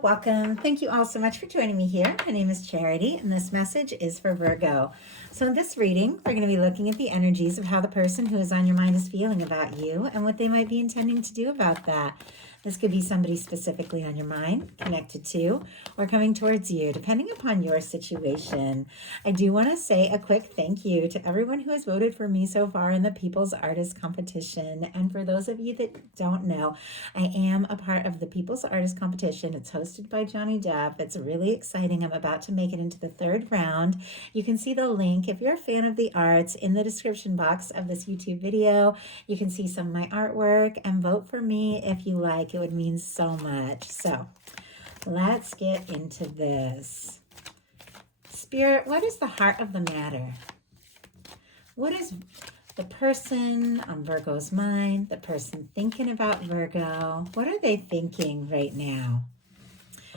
Hello, welcome. Thank you all so much for joining me here. My name is Charity, and this message is for Virgo. So in this reading, we're going to be looking at the energies of how the person who is on your mind is feeling about you and what they might be intending to do about that. This could be somebody specifically on your mind, connected to, or coming towards you, depending upon your situation. I do want to say a quick thank you to everyone who has voted for me so far in the People's Artist Competition. And for those of you that don't know, I am a part of the People's Artist Competition. It's hosted by Johnny Depp. It's really exciting. I'm about to make it into the third round. You can see the link if you're a fan of the arts in the description box of this YouTube video. You can see some of my artwork and vote for me if you like. It would mean so much. So let's get into this. Spirit, what is the heart of the matter? What is the person on Virgo's mind, the person thinking about Virgo? What are they thinking right now?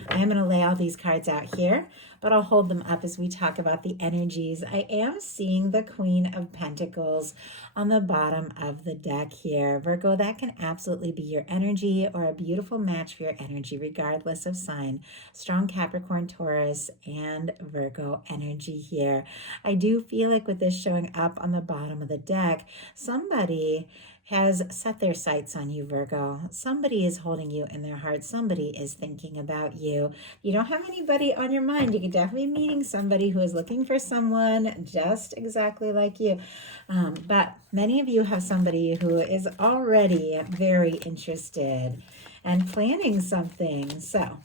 I am going to lay all these cards out here, but I'll hold them up as we talk about the energies. I am seeing the Queen of Pentacles on the bottom of the deck here. Virgo, that can absolutely be your energy or a beautiful match for your energy, regardless of sign. Strong Capricorn, Taurus, and Virgo energy here. I do feel like with this showing up on the bottom of the deck, somebody has set their sights on you, Virgo. Somebody is holding you in their heart. Somebody is thinking about you. If you don't have anybody on your mind, you could definitely be meeting somebody who is looking for someone just exactly like you. But many of you have somebody who is already very interested and planning something. So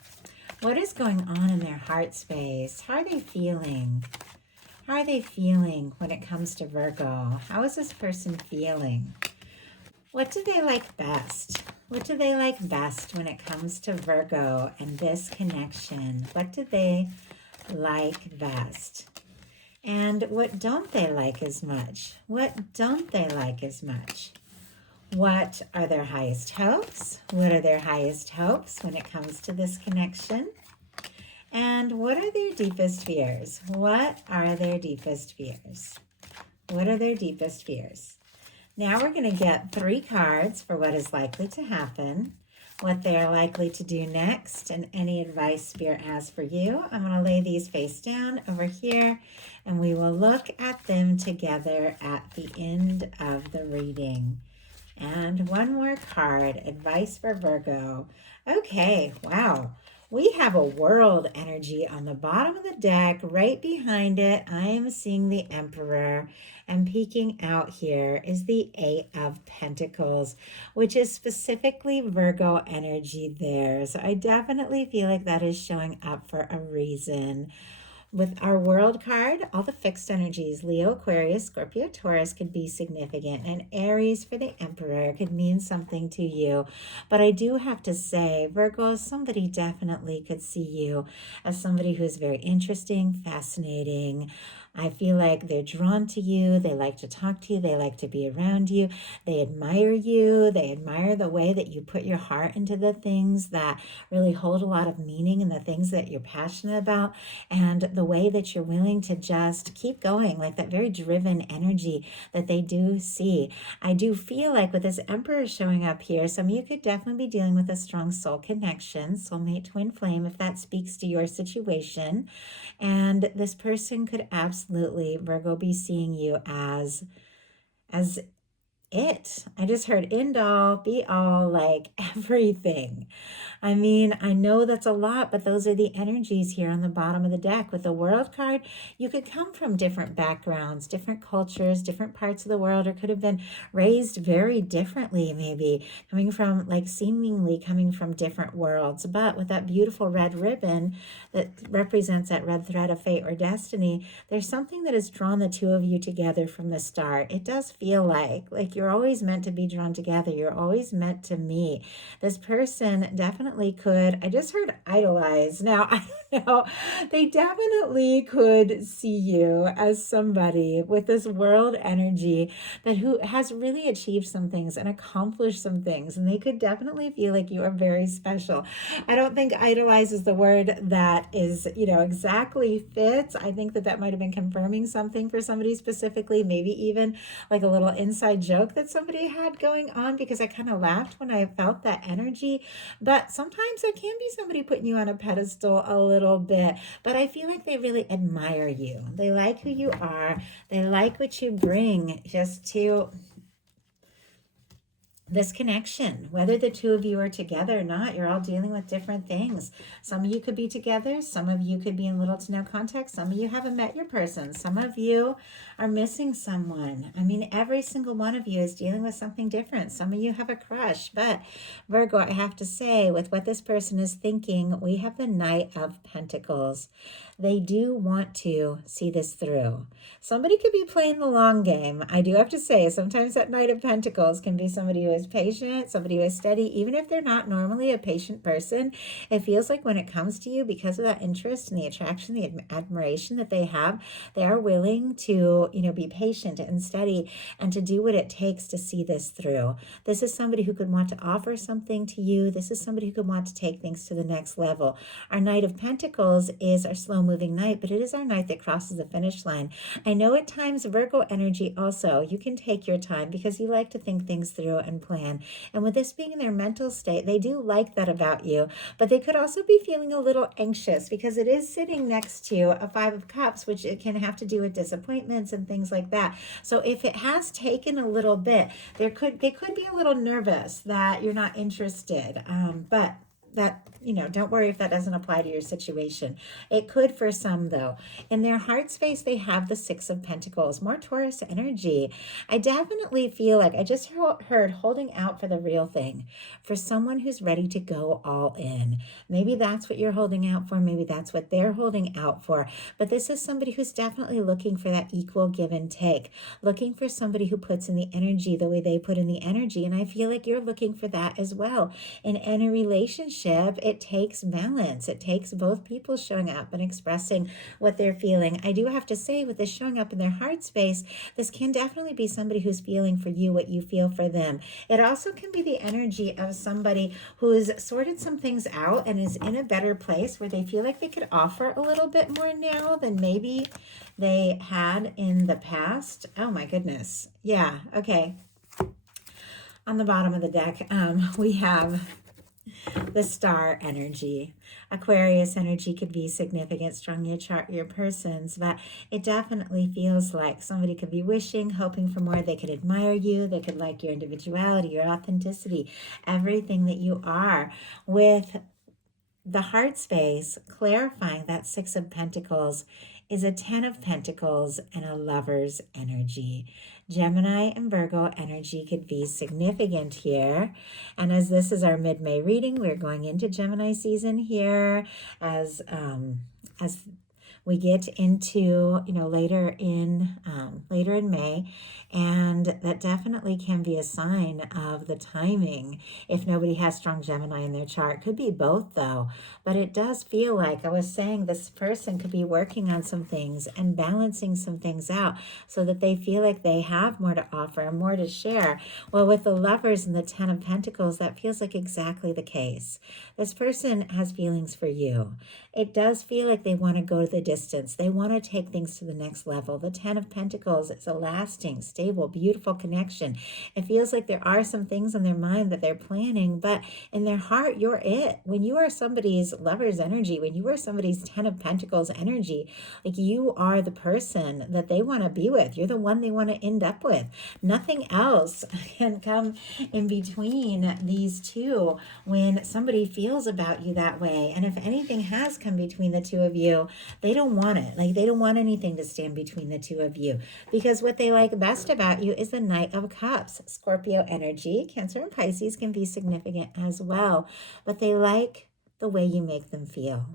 what is going on in their heart space? How are they feeling? How are they feeling when it comes to Virgo? How is this person feeling? What do they like best? What do they like best when it comes to Virgo and this connection? What do they like best? And what don't they like as much? What don't they like as much? What are their highest hopes? What are their highest hopes when it comes to this connection? And what are their deepest fears? What are their deepest fears? What are their deepest fears? Now we're going to get 3 cards for what is likely to happen, what they're likely to do next, and any advice Spirit has for you. I'm going to lay these face down over here, and we will look at them together at the end of the reading. And one more card, advice for Virgo. Okay, wow. We have a world energy on the bottom of the deck. Right behind it, I am seeing the Emperor. And peeking out here is the 8 of Pentacles, which is specifically Virgo energy there. So I definitely feel like that is showing up for a reason. With our world card, all the fixed energies, Leo, Aquarius, Scorpio, Taurus could be significant, and Aries for the Emperor could mean something to you. But I do have to say, Virgo, somebody definitely could see you as somebody who's very interesting, fascinating. I feel like they're drawn to you. They like to talk to you. They like to be around you. They admire you. They admire the way that you put your heart into the things that really hold a lot of meaning and the things that you're passionate about, and the way that you're willing to just keep going, like that very driven energy that they do see. I do feel like with this Emperor showing up here, some of you could definitely be dealing with a strong soul connection, soulmate, twin flame, if that speaks to your situation. And this person could absolutely, Virgo, be seeing you as it. I just heard end all, be all, like everything. I mean, I know that's a lot, but those are the energies here on the bottom of the deck. With the World card, you could come from different backgrounds, different cultures, different parts of the world, or could have been raised very differently, maybe coming from, like, seemingly coming from different worlds. But with that beautiful red ribbon that represents that red thread of fate or destiny, there's something that has drawn the two of you together from the start. It does feel like you're always meant to be drawn together. You're always meant to meet. This person definitely could, I just heard idolize. Now, I don't know, they definitely could see you as somebody with this world energy that who has really achieved some things and accomplished some things. And they could definitely feel like you are very special. I don't think idolize is the word that is, exactly fits. I think that might have been confirming something for somebody specifically, maybe even like a little inside joke joke that somebody had going on because I kind of laughed when I felt that energy. But sometimes there can be somebody putting you on a pedestal a little bit. But I feel like they really admire you. They like who you are. They like what you bring just to this connection. Whether the two of you are together or not, you're all dealing with different things. Some of you could be together, some of you could be in little to no contact, some of you haven't met your person, some of you are missing someone. I mean, every single one of you is dealing with something different. Some of you have a crush, but Virgo, I have to say, with what this person is thinking, we have the Knight of Pentacles. They do want to see this through. Somebody could be playing the long game. I do have to say, sometimes that Knight of Pentacles can be somebody who is patient, somebody who is steady. Even if they're not normally a patient person, it feels like when it comes to you, because of that interest and the attraction, the admiration that they have, they are willing to, be patient and steady and to do what it takes to see this through. This is somebody who could want to offer something to you. This is somebody who could want to take things to the next level. Our Knight of Pentacles is our slow-moving knight, but it is our knight that crosses the finish line. I know at times Virgo energy also, you can take your time because you like to think things through and plan. And with this being in their mental state, they do like that about you, but they could also be feeling a little anxious because it is sitting next to a Five of Cups, which it can have to do with disappointments and things like that. So if it has taken a little bit, they could be a little nervous that you're not interested. But that, don't worry if that doesn't apply to your situation. It could for some, though. In their heart space, they have the Six of Pentacles, more Taurus energy. I definitely feel like I just heard holding out for the real thing, for someone who's ready to go all in. Maybe that's what you're holding out for. Maybe that's what they're holding out for. But this is somebody who's definitely looking for that equal give and take, looking for somebody who puts in the energy the way they put in the energy. And I feel like you're looking for that as well. In any relationship, it takes balance. It takes both people showing up and expressing what they're feeling. I do have to say, with this showing up in their heart space, this can definitely be somebody who's feeling for you what you feel for them. It also can be the energy of somebody who's sorted some things out and is in a better place where they feel like they could offer a little bit more now than maybe they had in the past. Oh my goodness. Yeah. Okay. On the bottom of the deck, we have the Star energy. Aquarius energy could be significant, strong your chart, your persons, but it definitely feels like somebody could be wishing, hoping for more. They could admire you. They could like your individuality, your authenticity, everything that you are. With the heart space, clarifying that Six of Pentacles is a Ten of Pentacles and a Lover's energy. Gemini and Virgo energy could be significant here. And as this is our mid-May reading, we're going into Gemini season here as we get into, later in May, and that definitely can be a sign of the timing. If nobody has strong Gemini in their chart, could be both though, but it does feel like I was saying this person could be working on some things and balancing some things out so that they feel like they have more to offer and more to share. Well, with the Lovers and the Ten of Pentacles, that feels like exactly the case. This person has feelings for you. It does feel like they want to go to the distance. They want to take things to the next level. The Ten of Pentacles is a lasting, stable, beautiful connection. It feels like there are some things in their mind that they're planning, but in their heart, you're it. When you are somebody's Lover's energy, when you are somebody's Ten of Pentacles energy, like you are the person that they want to be with. You're the one they want to end up with. Nothing else can come in between these two when somebody feels about you that way. And if anything has come between the two of you, they don't want it. Like they don't want anything to stand between the two of you, because what they like best about you is the Knight of Cups. Scorpio energy, Cancer and Pisces can be significant as well, but they like the way you make them feel.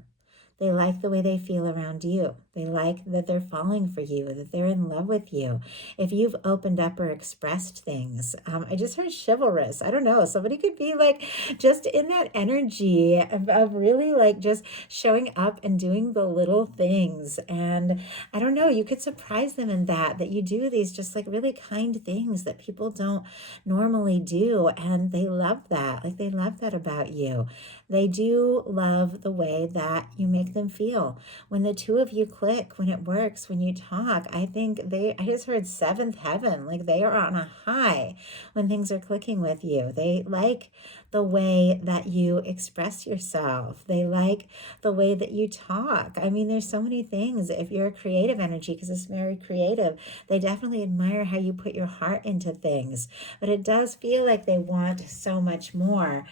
They like the way they feel around you. They like that they're falling for you, that they're in love with you. If you've opened up or expressed things, I just heard chivalrous. I don't know. Somebody could be like just in that energy of really like just showing up and doing the little things. And I don't know, you could surprise them in that you do these just like really kind things that people don't normally do. And they love that. Like they love that about you. They do love the way that you make make them feel. When the two of you click, when it works, when you talk, I just heard seventh heaven, like they are on a high when things are clicking with you. They like the way that you express yourself. They like the way that you talk. I mean, there's so many things. If you're a creative energy, because it's very creative, they definitely admire how you put your heart into things. But it does feel like they want so much more.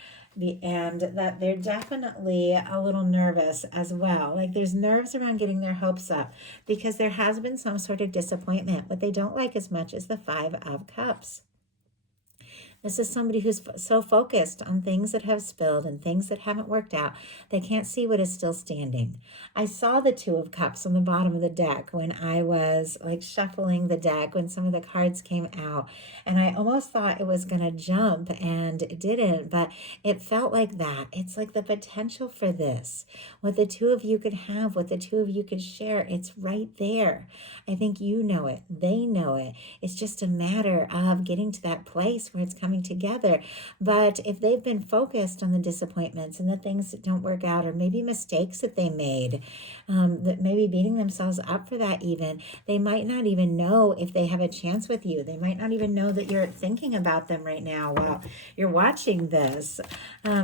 And that they're definitely a little nervous as well. Like there's nerves around getting their hopes up because there has been some sort of disappointment. What they don't like as much is the Five of Cups. This is somebody who's so focused on things that have spilled and things that haven't worked out, they can't see what is still standing. I saw the Two of Cups on the bottom of the deck when I was like shuffling the deck, when some of the cards came out, and I almost thought it was going to jump and it didn't, but it felt like that. It's like the potential for this, what the two of you could have, what the two of you could share, it's right there. I think you know it. They know it. It's just a matter of getting to that place where it's coming together. But if they've been focused on the disappointments and the things that don't work out, or maybe mistakes that they made, that maybe beating themselves up for that even, they might not even know if they have a chance with you. They might not even know that you're thinking about them right now while you're watching this.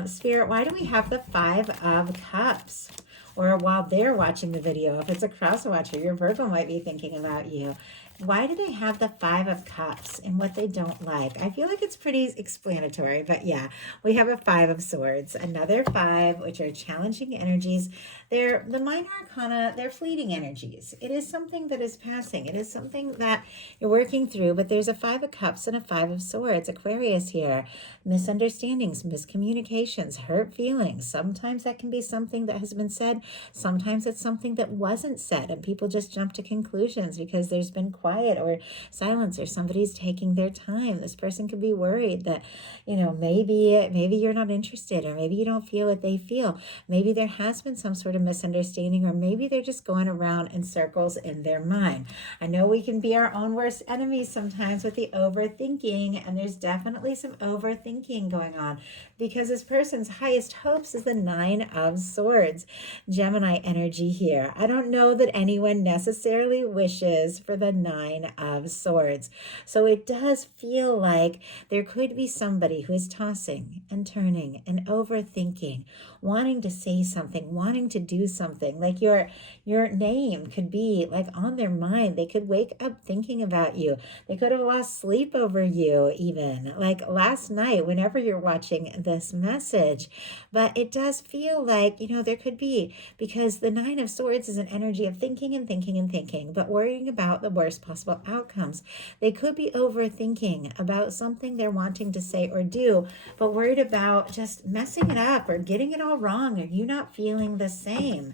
Spirit, why do we have the Five of Cups? Or while they're watching the video, if it's a cross watcher, your Virgo might be thinking about you. Why do they have the Five of Cups and what they don't like? I feel like it's pretty explanatory, but yeah, we have a Five of Swords, another five, which are challenging energies. They're the minor arcana, they're fleeting energies. It is something that is passing. It is something that you're working through, but there's a Five of Cups and a Five of Swords, Aquarius here. Misunderstandings, miscommunications, hurt feelings. Sometimes that can be something that has been said. Sometimes it's something that wasn't said, and people just jump to conclusions because there's been quiet or silence, or somebody's taking their time. This person could be worried that, maybe you're not interested, or maybe you don't feel what they feel. Maybe there has been some sort of misunderstanding, or maybe they're just going around in circles in their mind. I know we can be our own worst enemies sometimes with the overthinking, and there's definitely some overthinking going on because this person's highest hopes is the Nine of Swords. Gemini energy here. I don't know that anyone necessarily wishes for the Nine of Swords. So it does feel like there could be somebody who is tossing and turning and overthinking, wanting to say something, wanting to do something. Like your name could be like on their mind. They could wake up thinking about you. They could have lost sleep over you even, like last night whenever you're watching this message. But it does feel like, there could be, because the Nine of Swords is an energy of thinking and thinking and thinking, but worrying about the worst possible outcomes. They could be overthinking about something they're wanting to say or do, but worried about just messing it up or getting it all wrong, or you not feeling the same.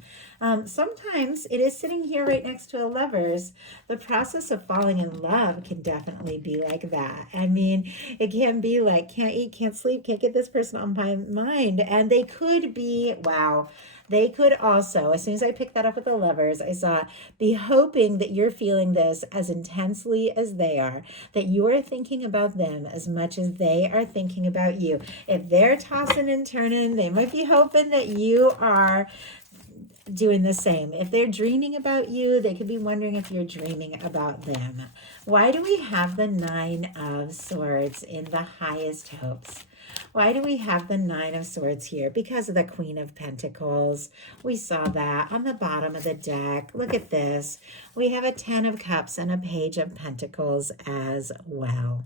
Sometimes it is sitting here right next to a Lovers. The process of falling in love can definitely be like that. I mean, it can be like, can't eat, can't sleep, can't get this person on my mind. And they could be, wow. They could also, as soon as I picked that up with the Lovers, I saw, be hoping that you're feeling this as intensely as they are, that you are thinking about them as much as they are thinking about you. If they're tossing and turning, they might be hoping that you are doing the same. If they're dreaming about you, they could be wondering if you're dreaming about them. Why do we have the Nine of Swords in the highest hopes? Why do we have the Nine of Swords here? Because of the Queen of Pentacles. We saw that on the bottom of the deck. Look at this. We have a Ten of Cups and a Page of Pentacles as well.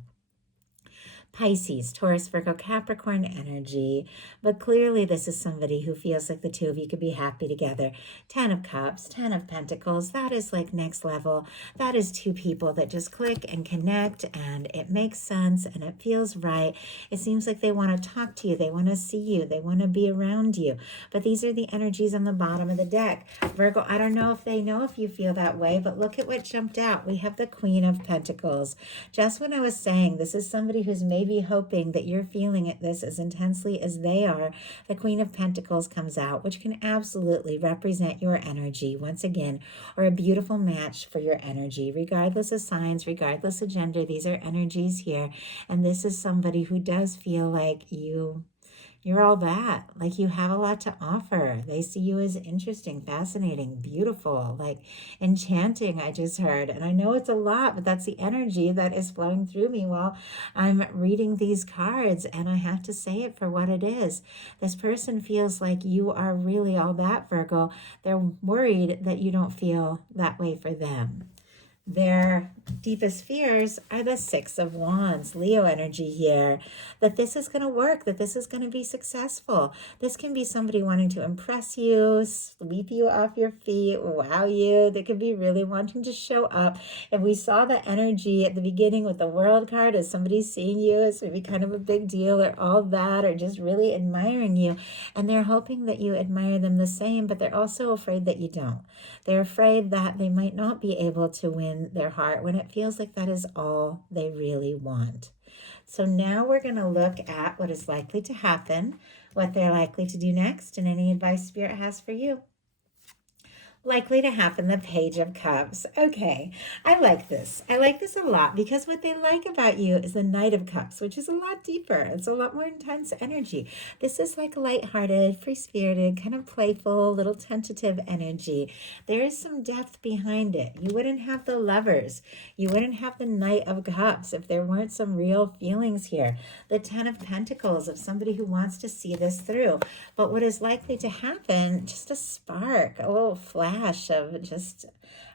Pisces, Taurus, Virgo, Capricorn energy. But clearly this is somebody who feels like the two of you could be happy together. Ten of Cups, Ten of Pentacles. That is like next level. That is two people that just click and connect, and it makes sense and it feels right. It seems like they want to talk to you. They want to see you. They want to be around you. But these are the energies on the bottom of the deck. Virgo, I don't know if they know if you feel that way, but look at what jumped out. We have the Queen of Pentacles. Just when I was saying this is somebody who's maybe hoping that you're feeling this as intensely as they are, the Queen of Pentacles comes out, which can absolutely represent your energy once again, or a beautiful match for your energy, regardless of signs, regardless of gender. These are energies here, and this is somebody who does feel like you You're all that. Like, you have a lot to offer. They see you as interesting, fascinating, beautiful, like enchanting, I just heard. And I know it's a lot, but that's the energy that is flowing through me while I'm reading these cards. And I have to say it for what it is. This person feels like you are really all that, Virgo. They're worried that you don't feel that way for them. Their deepest fears are the Six of Wands, Leo energy here, that this is going to work, that this is going to be successful. This can be somebody wanting to impress you, sweep you off your feet, wow you. They could be really wanting to show up. If we saw the energy at the beginning with the World card as somebody seeing you as maybe kind of a big deal or all that, or just really admiring you, and they're hoping that you admire them the same, but they're also afraid that you don't. They're afraid that they might not be able to win their heart when it feels like that is all they really want. So now we're going to look at what is likely to happen, what they're likely to do next, and any advice Spirit has for you. Likely to happen, the Page of Cups. Okay, I like this. I like this a lot because what they like about you is the Knight of Cups, which is a lot deeper. It's a lot more intense energy. This is like lighthearted, free-spirited, kind of playful, little tentative energy. There is some depth behind it. You wouldn't have the Lovers. You wouldn't have the Knight of Cups if there weren't some real feelings here. The Ten of Pentacles of somebody who wants to see this through. But what is likely to happen, just a spark, a little flash of just,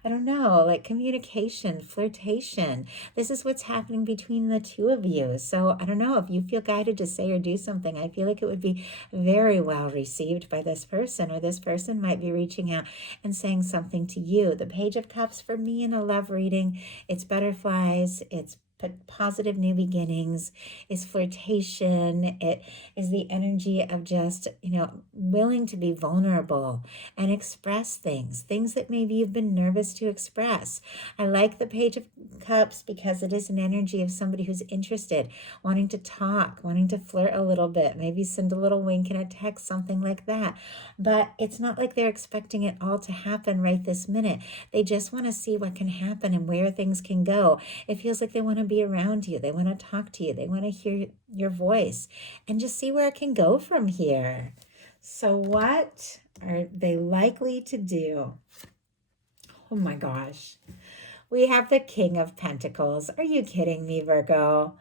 I don't know, like communication, flirtation. This is what's happening between the two of you. So I don't know if you feel guided to say or do something. I feel like it would be very well received by this person, or this person might be reaching out and saying something to you. The Page of Cups for me in a love reading, it's butterflies, it's positive new beginnings, is flirtation. It is the energy of just, willing to be vulnerable and express things that maybe you've been nervous to express. I like the Page of Cups because it is an energy of somebody who's interested, wanting to talk, wanting to flirt a little bit, maybe send a little wink in a text, something like that. But it's not like they're expecting it all to happen right this minute. They just want to see what can happen and where things can go. It feels like they want to be around you. They want to talk to you. They want to hear your voice and just see where it can go from here. So what are they likely to do? Oh my gosh. We have the King of Pentacles. Are you kidding me, Virgo?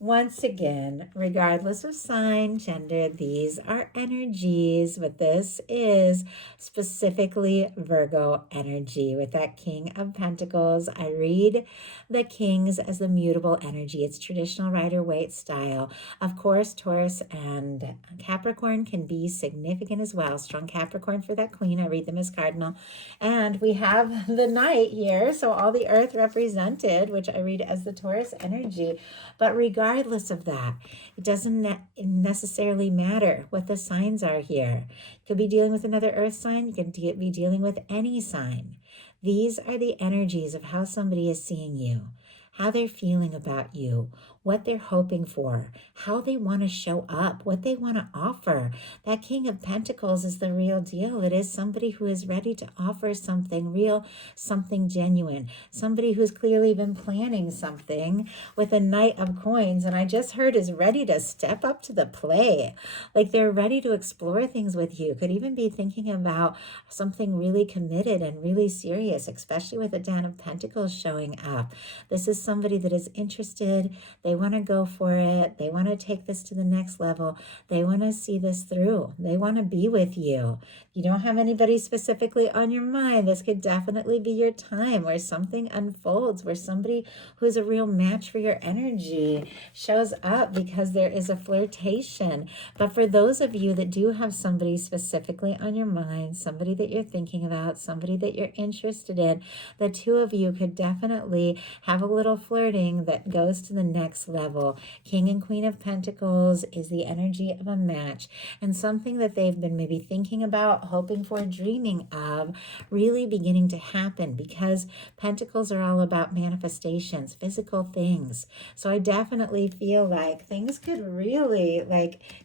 Once again, regardless of sign, gender, these are energies, but this is specifically Virgo energy. With that King of Pentacles, I read the Kings as the mutable energy. It's traditional Rider-Waite style. Of course, Taurus and Capricorn can be significant as well. Strong Capricorn for that Queen. I read them as cardinal. And we have the Knight here, so all the Earth represented, which I read as the Taurus energy. But regardless of that, it doesn't necessarily matter what the signs are here. You could be dealing with another earth sign. You could be dealing with any sign. These are the energies of how somebody is seeing you, how they're feeling about you, what they're hoping for, how they want to show up, what they want to offer. That King of Pentacles is the real deal. It is somebody who is ready to offer something real, something genuine, somebody who's clearly been planning something with a Knight of Coins, and I just heard is ready to step up to the plate. Like they're ready to explore things with you. Could even be thinking about something really committed and really serious, especially with the Ten of Pentacles showing up. This is somebody that is interested. They want to go for it. They want to take this to the next level. They want to see this through. They want to be with you. If you don't have anybody specifically on your mind, this could definitely be your time where something unfolds, where somebody who's a real match for your energy shows up because there is a flirtation. But for those of you that do have somebody specifically on your mind, somebody that you're thinking about, somebody that you're interested in, the two of you could definitely have a little flirting that goes to the next level. King and Queen of Pentacles is the energy of a match and something that they've been maybe thinking about, hoping for, dreaming of, really beginning to happen, because Pentacles are all about manifestations, physical things. So I definitely feel like things could really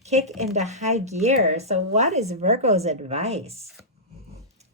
kick into high gear. So what is Virgo's advice?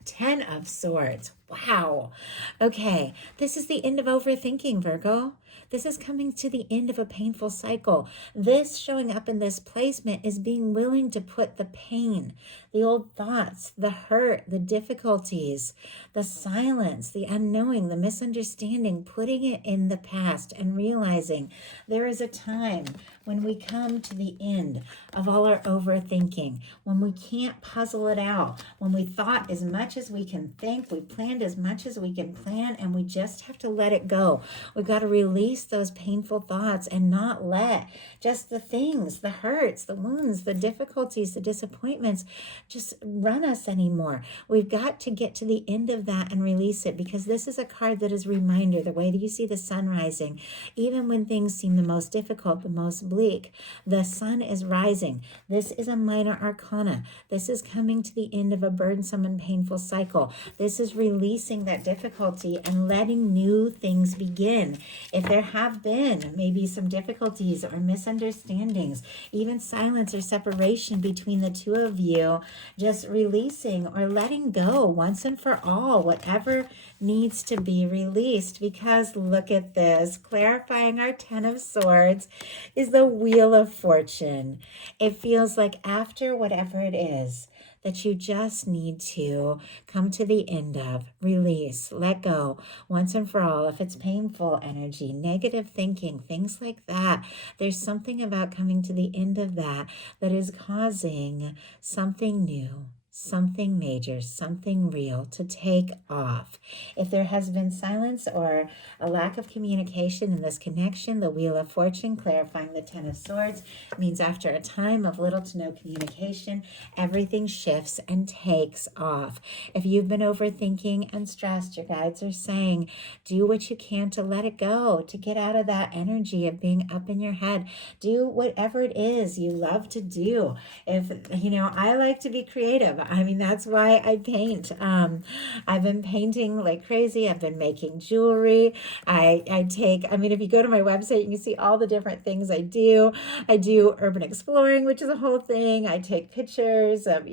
10 of Swords. Wow. Okay. This is the end of overthinking, Virgo. This is coming to the end of a painful cycle. This showing up in this placement is being willing to put the pain, the old thoughts, the hurt, the difficulties, the silence, the unknowing, the misunderstanding, putting it in the past and realizing there is a time when we come to the end of all our overthinking, when we can't puzzle it out, when we thought as much as we can think, we planned as much as we can plan, and we just have to let it go. We've got to release those painful thoughts and not let just the things, the hurts, the wounds, the difficulties, the disappointments just run us anymore. We've got to get to the end of that and release it, because this is a card that is a reminder, the way that you see the sun rising, even when things seem the most difficult, the most bleak, the sun is rising. This is a minor arcana. This is coming to the end of a burdensome and painful cycle. This is releasing that difficulty and letting new things begin. If there have been maybe some difficulties or misunderstandings, even silence or separation between the two of you, just releasing or letting go once and for all, whatever needs to be released. Because look at this, clarifying our Ten of Swords is the Wheel of Fortune. It feels like after whatever it is that you just need to come to the end of, release, let go once and for all. If it's painful energy, negative thinking, things like that, there's something about coming to the end of that that is causing something new, something major, something real to take off. If there has been silence or a lack of communication in this connection, the Wheel of Fortune, clarifying the Ten of Swords, means after a time of little to no communication, everything shifts and takes off. If you've been overthinking and stressed, your guides are saying, do what you can to let it go, to get out of that energy of being up in your head. Do whatever it is you love to do. If, I like to be creative. I mean, that's why I paint. I've been painting like crazy. I've been making jewelry. If you go to my website, you can see all the different things I do. I do urban exploring, which is a whole thing. I take pictures of,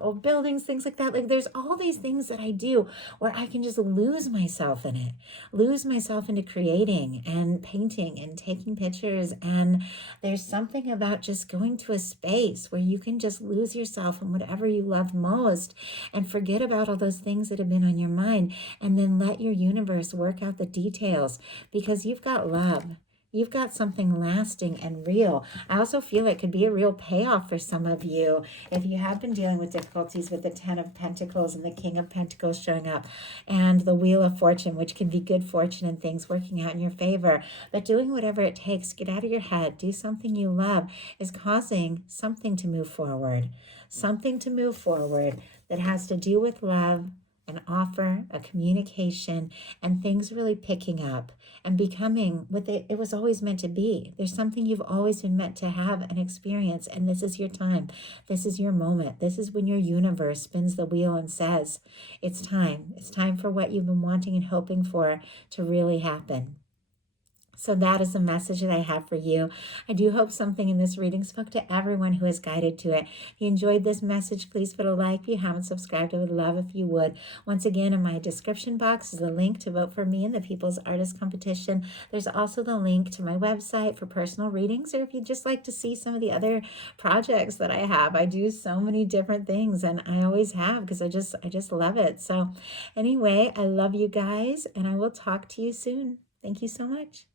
old buildings, things like that. Like there's all these things that I do where I can just lose myself in it, lose myself into creating and painting and taking pictures. And there's something about just going to a space where you can just lose yourself in whatever you love most and forget about all those things that have been on your mind, and then let your universe work out the details, because you've got love. You've got something lasting and real. I also feel it could be a real payoff for some of you if you have been dealing with difficulties with the Ten of Pentacles and the King of Pentacles showing up, and the Wheel of Fortune, which can be good fortune and things working out in your favor. But doing whatever it takes, get out of your head, do something you love, is causing something to move forward. Something to move forward that has to do with love, an offer, a communication, and things really picking up and becoming what it was always meant to be. There's something you've always been meant to have and experience, and this is your time. This is your moment. This is when your universe spins the wheel and says, it's time. It's time for what you've been wanting and hoping for to really happen. So that is the message that I have for you. I do hope something in this reading spoke to everyone who is guided to it. If you enjoyed this message, please put a like. If you haven't subscribed, I would love if you would. Once again, in my description box is a link to vote for me in the People's Artist Competition. There's also the link to my website for personal readings, or if you'd just like to see some of the other projects that I have. I do so many different things, and I always have, because I just love it. So anyway, I love you guys, and I will talk to you soon. Thank you so much.